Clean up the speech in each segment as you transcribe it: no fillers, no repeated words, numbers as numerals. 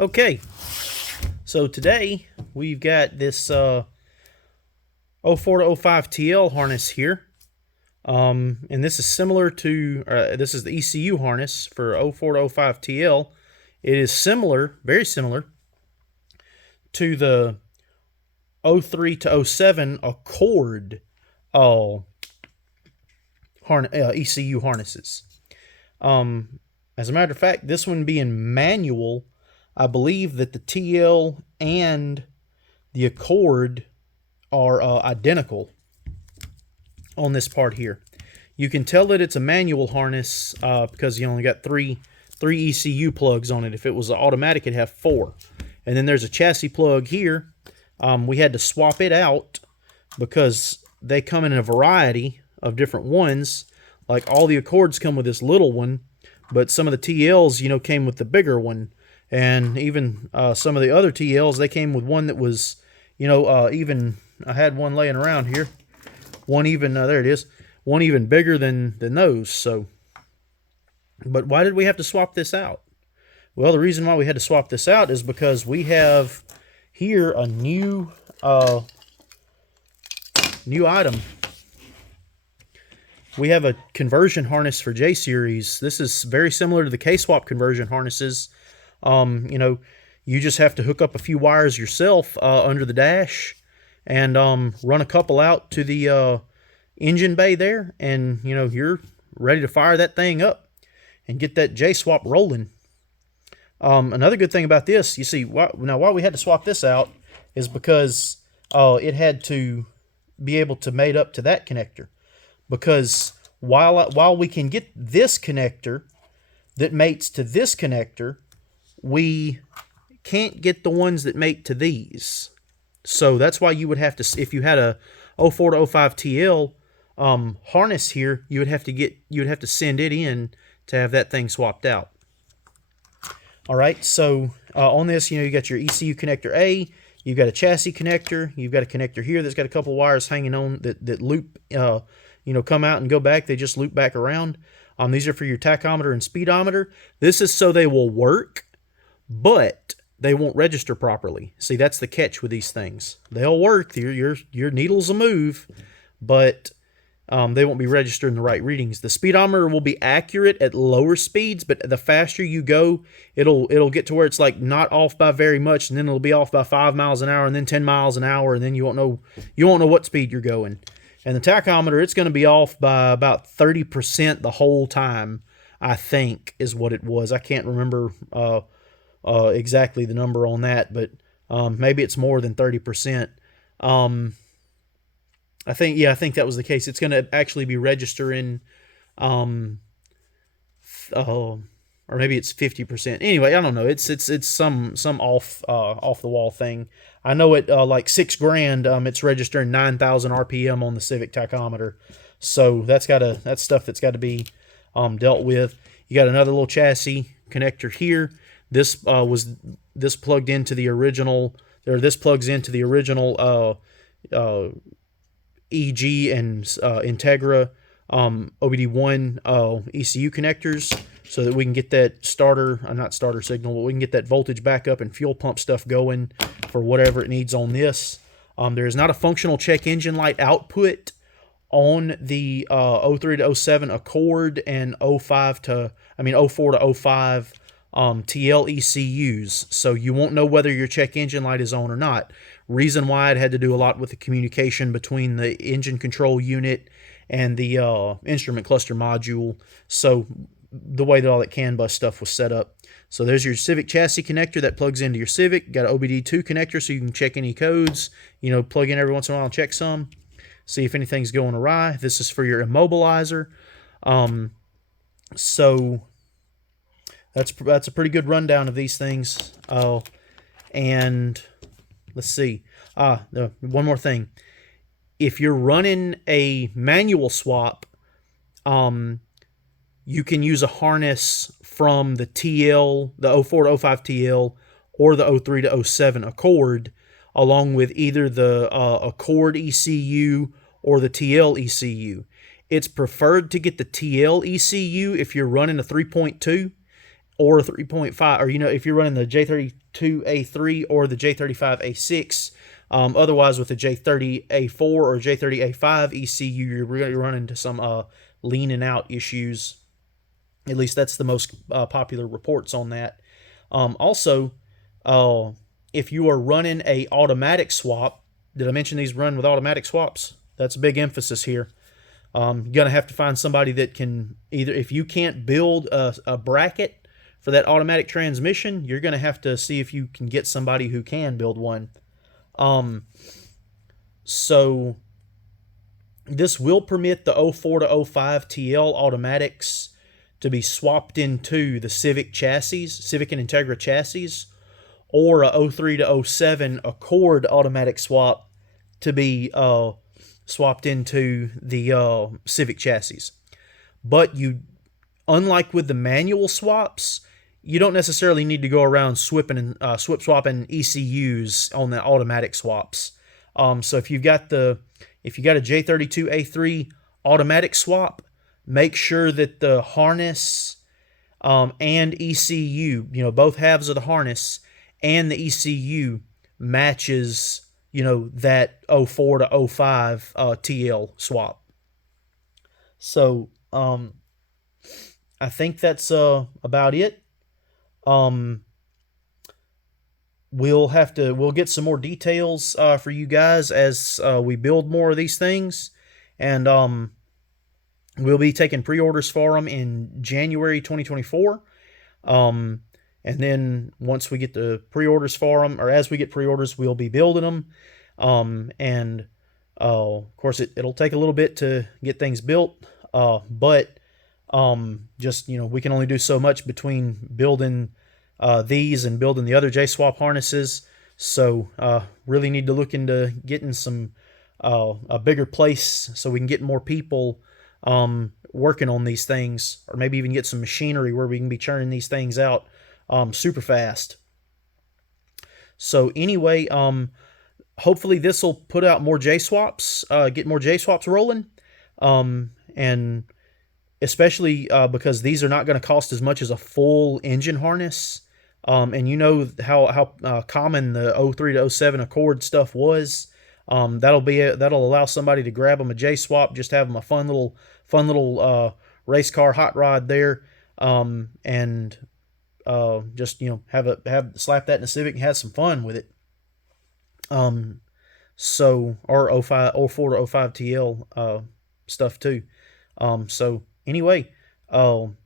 Okay, so today we've got this 04 to 05 TL harness here. And this is similar to, this is the ECU harness for 04 to 05 TL. It is similar, very similar, to the 03 to 07 Accord ECU harnesses. As a matter of fact, this one being manual, I believe that the TL and the Accord are identical on this part here. You can tell that it's a manual harness because you only got three ECU plugs on it. If it was automatic, it'd have 4. And then there's a chassis plug here. We had to swap it out because they come in a variety of different ones. Like all the Accords come with this little one, but some of the TLs, came with the bigger one. And even some of the other TLs, they came with one that was, even, I had one laying around here. One even, there it is. One even bigger than those. So, but why did we have to swap this out? Well, the reason why we had to swap this out is because we have here a new item. We have a conversion harness for J series. This is very similar to the K-swap conversion harnesses. You just have to hook up a few wires yourself under the dash and run a couple out to the engine bay there, and you're ready to fire that thing up and get that J-swap rolling. Another good thing about this, you see, why we had to swap this out is because it had to be able to mate up to that connector. Because while we can get this connector that mates to this connector, we can't get the ones that mate to these. So that's why you would have to, if you had a 04 to 05 TL harness here, you would have to send it in to have that thing swapped out. All right, so on this, you got your ECU connector A, you've got a chassis connector, you've got a connector here that's got a couple wires hanging on that loop, come out and go back. They just loop back around. These are for your tachometer and speedometer. This is so they will work, but they won't register properly. See, that's the catch with these things. They'll work, your needles will move, but they won't be registering the right readings. The speedometer will be accurate at lower speeds, but the faster you go, it'll get to where it's like not off by very much, and then it'll be off by 5 miles an hour, and then 10 miles an hour, and then you won't know what speed you're going. And the tachometer, it's going to be off by about 30% the whole time, I think, is what it was. I can't remember exactly the number on that, but maybe it's more than 30%. I think that was the case. It's going to actually be registering, or maybe it's 50%. Anyway, I don't know. It's some off the wall thing. I know it like $6,000. It's registering 9,000 RPM on the Civic tachometer. So that's stuff that's got to be dealt with. You got another little chassis connector here. This plugged into the original, or this plugs into the original EG and Integra OBD1 ECU connectors, so that we can get that not starter signal, but we can get that voltage back up and fuel pump stuff going for whatever it needs on this. There is not a functional check engine light output on the 03 to 07 Accord and 04 to 05 TL ECUs, so you won't know whether your check engine light is on or not. Reason why it had to do a lot with the communication between the engine control unit and the instrument cluster module, so the way that all that CAN bus stuff was set up. So there's your Civic chassis connector that plugs into your Civic. Got an OBD2 connector so you can check any codes, plug in every once in a while and check some, see if anything's going awry. This is for your immobilizer. So that's a pretty good rundown of these things. And let's see. One more thing. If you're running a manual swap, you can use a harness from the TL, the 04 to 05 TL, or the 03 to 07 Accord, along with either the Accord ECU or the TL ECU. It's preferred to get the TL ECU if you're running a 3.2, or 3.5, or if you're running the J32A3 or the J35A6. Otherwise, with the J30A4 or J30A5 ECU, you're really running into some leaning out issues. At least that's the most popular reports on that. Also, if you are running a automatic swap, did I mention these run with automatic swaps? That's a big emphasis here. You're going to have to find somebody that can either, if you can't build a bracket for that automatic transmission, you're going to have to see if you can get somebody who can build one. So this will permit the 04 to 05 TL automatics to be swapped into the Civic chassis, Civic and Integra chassis, or a 03 to 07 Accord automatic swap to be swapped into the Civic chassis. But unlike with the manual swaps, you don't necessarily need to go around swapping ECUs on the automatic swaps. So if you've got a J32A3 automatic swap, make sure that the harness and ECU, both halves of the harness and the ECU matches, that 04 to 05 TL swap. So I think that's about it. We'll get some more details for you guys as we build more of these things, and we'll be taking pre-orders for them in January 2024. And then once we get the pre-orders for them, or as we get pre-orders, we'll be building them. And of course, it'll take a little bit to get things built, but just, we can only do so much between building these and building the other J-swap harnesses. So really need to look into getting some a bigger place so we can get more people working on these things, or maybe even get some machinery where we can be churning these things out super fast. So anyway, hopefully this will put out more J-swaps, get more J-swaps rolling, and especially because these are not going to cost as much as a full engine harness. And how common the 03 to 07 Accord stuff was. That'll allow somebody to grab them a J-swap, just have them a fun little race car hot rod there, and just slap that in a Civic and have some fun with it. So, or 04 to 05 TL stuff too. So anyway, hope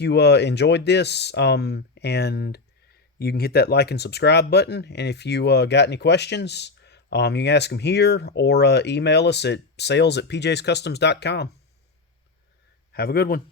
you enjoyed this, and you can hit that like and subscribe button. And if you got any questions, you can ask them here, or email us at sales@pjscustoms.com. Have a good one.